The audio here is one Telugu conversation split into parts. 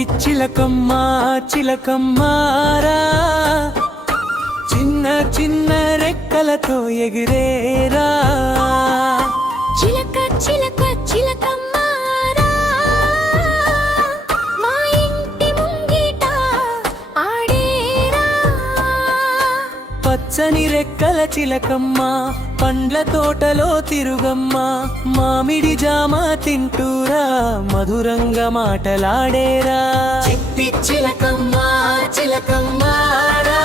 చిలకమ్మ చిలకమ్మారా చిన్న చిన్న రెక్కలతో ఎగిరేరా చిలక చిలక చిలకమ్మారా మా ఇంటి ముంగిట ఆడేరా పచ్చని రెక్కల చిలకమ్మ పండ్ల తోటలో తిరుగమ్మ మామిడి జామ తింటూరా మధురంగా మాటలాడేరా చిట్టి చిలకమ్మ చిలకమ్మారా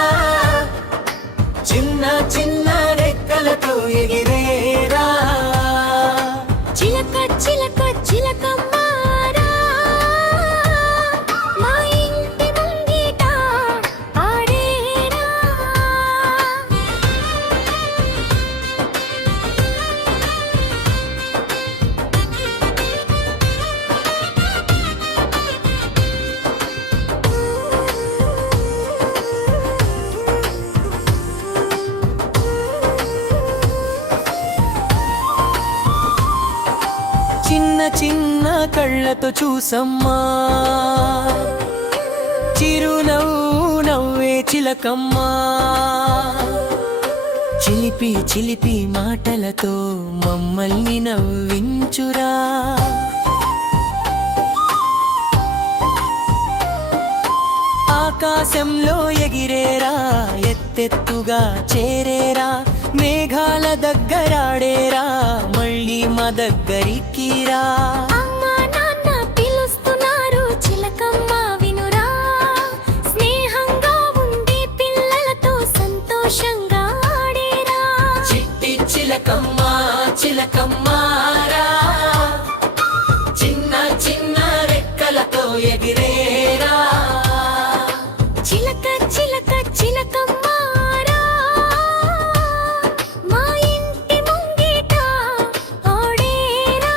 చిన్న చిన్న రెక్కలతో ఎగిరేరా చిలక చిలక చిలకమ్మారా మా ఇంటి ముంగిట ఆడేరా చిన్న చిన్న కళ్ళతో చూసమ్మా చిరునవ్వు నవ్వే చిలకమ్మా చిలిపి చిలిపి మాటలతో మమ్మల్ని నవ్వించురా ఆకాశంలో ఎగిరేరా ఎత్తెత్తుగా చేరేరా మేఘాల దగ్గరాడేరా మళ్ళీ మా దగ్గరికి రా అమ్మా నాన్న పిలుస్తున్నారు చిలకమ్మ వినురా స్నేహంగా ఉండి పిల్లలతో సంతోషంగా ఆడేరా చిట్టి చిలకమ్మ చిలకమ్మారా చిన్న చిన్న రెక్కలతో ఎగిరేరా చిలక చిలక చిలకమ్మారా మా ఇంటి ముంగిట ఆడేరా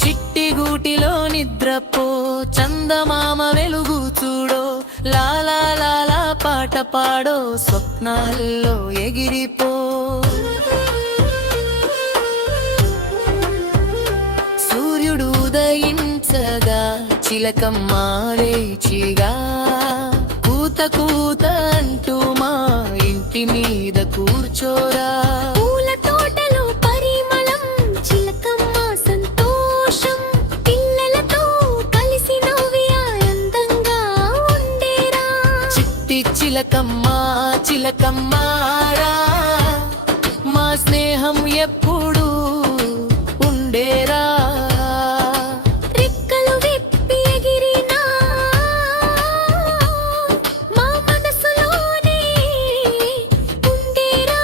చిట్టి గూటిలో నిద్రపో చందమామ వెలుగు చూడో లాలా లాలా పాట పాడో స్వప్నాల్లో ఎగిరిపో సూర్యుడు ఉదయించగా చిలకమ్మ వేచిగా కూత కూత అంటూ మా ఇంటి మీద కూర్చోరా పూల తోటలో పరిమళం చిలకమ్మ సంతోషం పిల్లలతో కలిసి నవ్వి ఆనందంగా ఉండేరా చిట్టి చిలకమ్మ చిలకమ్మారా మా స్నేహం ఎప్పుడు ఉండేరా రెక్కలు విప్పి ఎగిరినా మా మనసులోనే ఉండేరా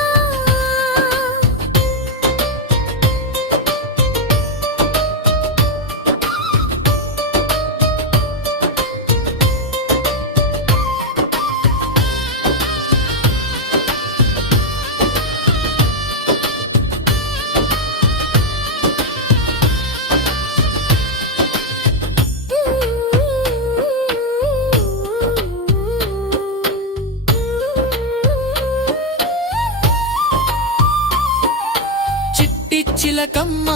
చిట్టి చిలకమ్మ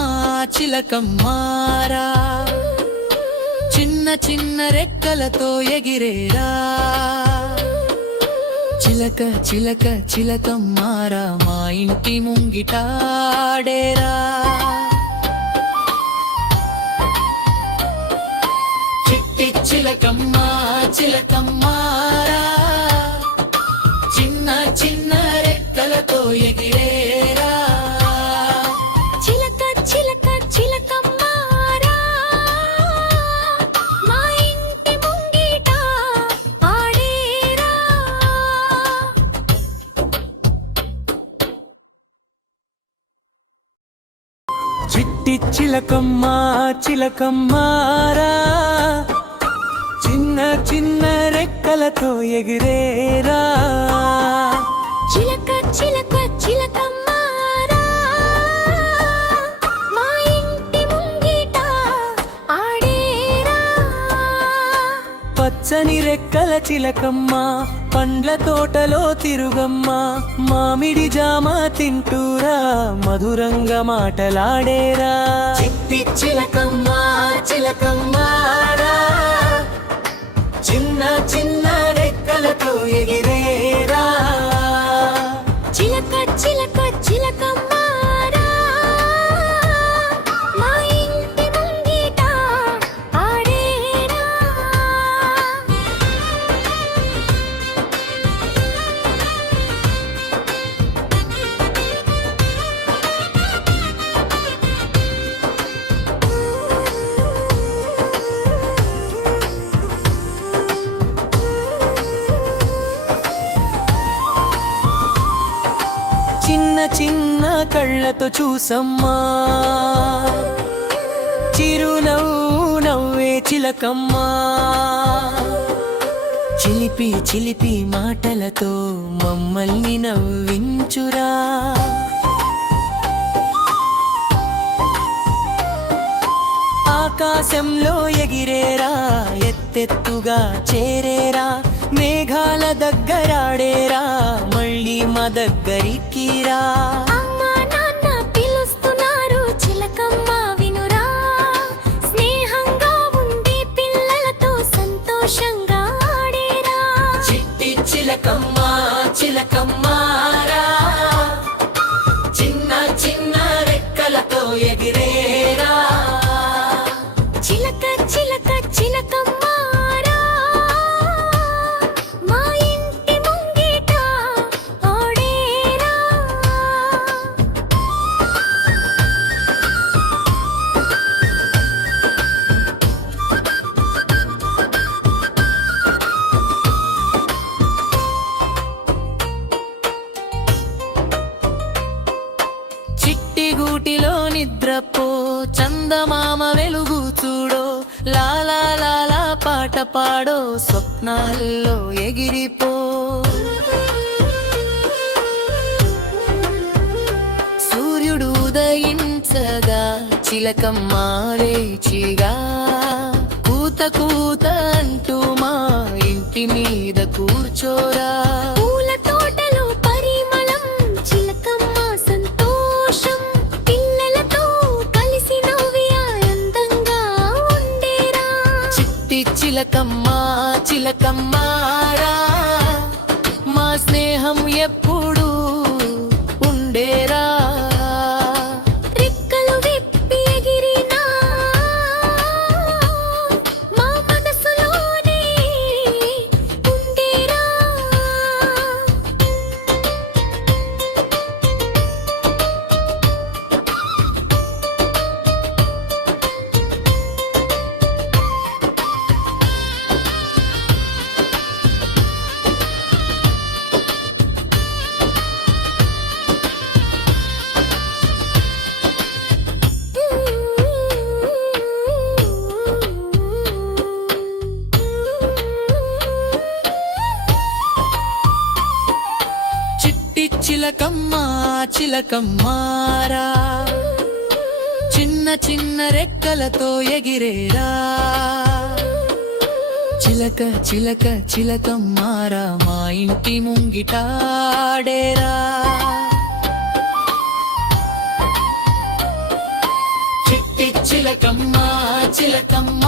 చిలకమ్మారా చిన్న చిన్న రెక్కలతో ఎగిరేరా చిలక చిలక చిలకమ్మారా మా ఇంటి ముంగిటాడేరా చిట్టి చిలకమ్మ చిలకమ్మారా చిన్న చిన్న రెక్కలతో ఎగిరేరా చిలక చిలక చిలకమ్మారా మా ఇంటి ముంగిట ఆడేరా చిట్టి చిలకమ్మ చిలకమ్మారా చిన్న చిన్న రెక్కలతో ఎగిరేరా చిలక చిలక చిలకమ్మారా మా ఇంటి ముంగిట ఆడేరా పచ్చని రెక్కల చిలకమ్మ పండ్ల తోటలో తిరుగమ్మ మామిడి జామ తింటూరా మధురంగా మాటలాడేరా చిట్టి చిలకమ్మ చిలకమ్మారా చిన్న చిన్న రెక్కలతో ఎగిరేరా చిలక చిలక చిలకమ్మారా మా ఇంటి ముంగిట ఆడేరా చిన్న చిన్న కళ్ళతో చూసమ్మా చిరునవ్వు నవ్వే చిలకమ్మా చిలిపి చిలిపి మాటలతో మమ్మల్ని నవ్వించురా ఆకాశంలో ఎగిరేరా ఎత్తెత్తుగా చేరేరా మేఘాల దగ్గరాడేరా మళ్ళీ మా దగ్గరికి రా అమ్మా నాన్న పిలుస్తున్నారు చిలకమ్మ వినురా స్నేహంగా ఉండి పిల్లలతో సంతోషంగా ఆడేరా చిట్టి చిలకమ్మ చిలకమ్మారా చిన్న చిన్న రెక్కలతో ఎగిరేరా చిలక చిలక చిలకమ్మారా మా ఇంటి ముంగిట ఆడేరా చిట్టి గూటిలో నిద్రపో చందమామ వెలుగు చూడో లాలా లాలా పాట పాడో స్వప్నాల్లో ఎగిరిపో సూర్యుడు ఉదయించగా చిలకమ్మ లేచిగా కూత కూత అంటూ మా ఇంటి మీద కూర్చోరా పూల తోటలో పరిమళం చిలకమ్మ సంతోషం పిల్లలతో కలిసి నవ్వి ఆనందంగా ఉండేరా చిట్టి చిలకమ్మ చిలకమ్మారా మా స్నేహం ఎప్పుడు ఉండేరా రెక్కలు విప్పి ఎగిరినా మా మనసులోనే ఉండేరా చిట్టి చిలకమ్మ చిలకమ్మారా చిన్న చిన్న రెక్కలతో ఎగిరేరా చిలక చిలక చిలకమ్మారా మా ఇంటి ముంగిటాడేరా చిట్టి చిలకమ్మ చిలకమ్మ